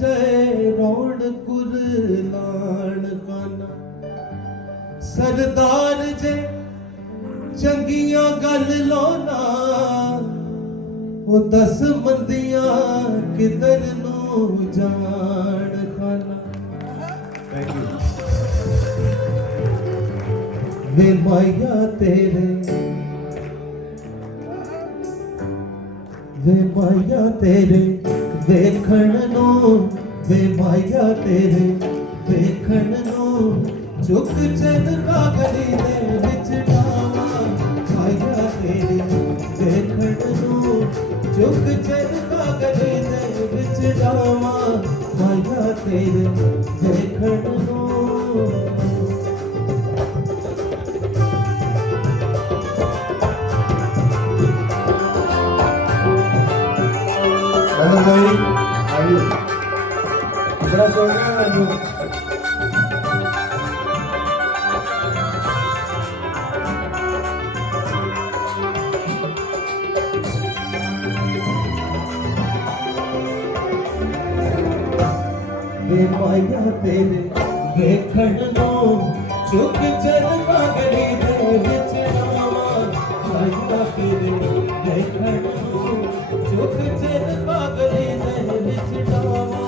जाए रौन कुरलान खाना सरदार जे चंगियां गल लाना वो 10 मंदियां किधर नू जान खाना। Thank you. वे माया तेरे वे माया तेरे देखण नू वे माया तेरे देखण नू चुक चन कागड़ी दे विच डावा माया तेरे देखण नू चुक चन कागड़ी दे विच डावा माया तेरे देखण नू। भाई आइए बड़ा सोना वे माया तेरे देखण नू चुक चन कागड़ी दे विच डावा माया तेरे देखण नू चुक चन कागड़ी दे विच डावा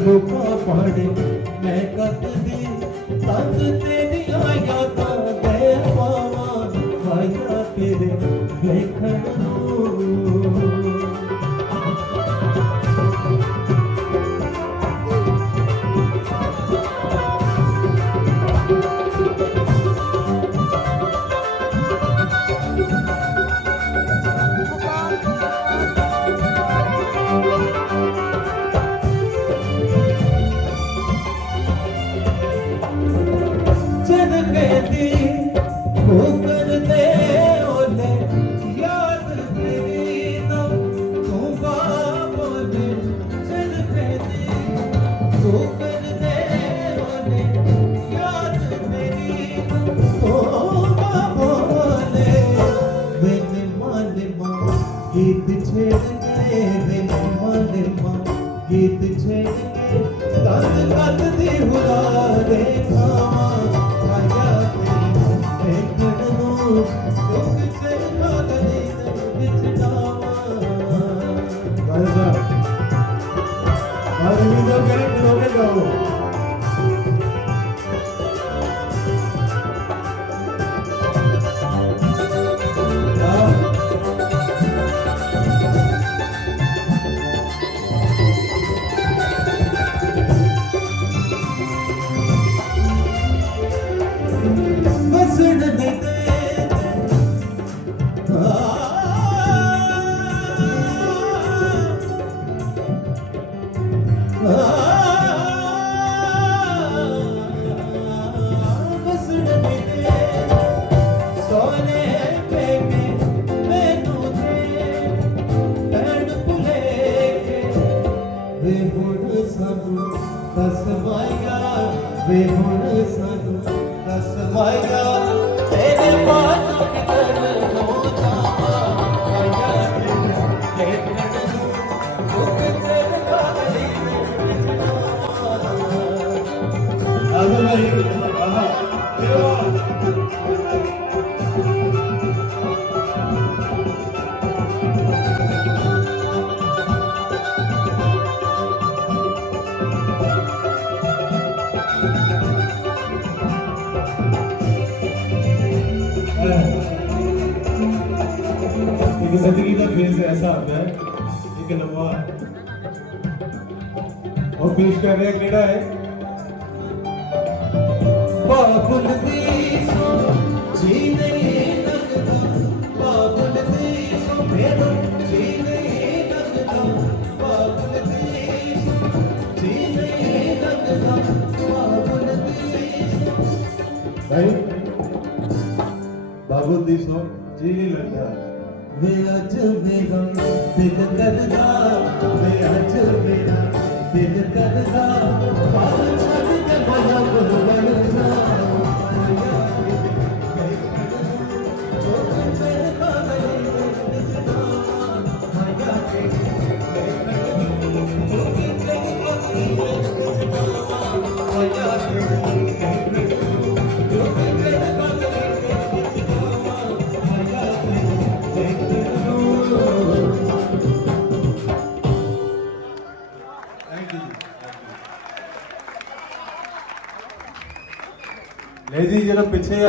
लोका पाड़े मैं कतदी तंग तेरी आया ता दे पावा माया तेरे देखण नू। गीत छेड़ के गीत छेड़ के तन कत दी हुला दे खावा माया तेरे देखण नू चुक चन कागड़ी दे विच डावा। अरविंदो करे खड़ोके जाओ वे हुण सानू दस माया तेरे पास किधर हो जावा माया तेरे देखण नू चुक चन कागड़ी दे विच डावा। आजा भाई आहा जिंदगी का फेज ऐसा आता है एक लम्हा और पेश कर रहे हैं केड़ा है बाबुल दी सो जी नहीं लगदा बाबुल दी सो मेरो जी नहीं लगदा बाबुल दी सो जी नहीं लगदा बाबुल दी सो। भाई बाबू दी सो जी नहीं लगता वे अज मेरा दिल करदा वे अज मेरा दिल करदा बाल छड़ के बना बुलबुल सा माया चुक चन कागड़ी दे विच डावा माया चुक चन कागड़ी ਜੀ ਜਦੋਂ ਪਿੱਛੇ ਆ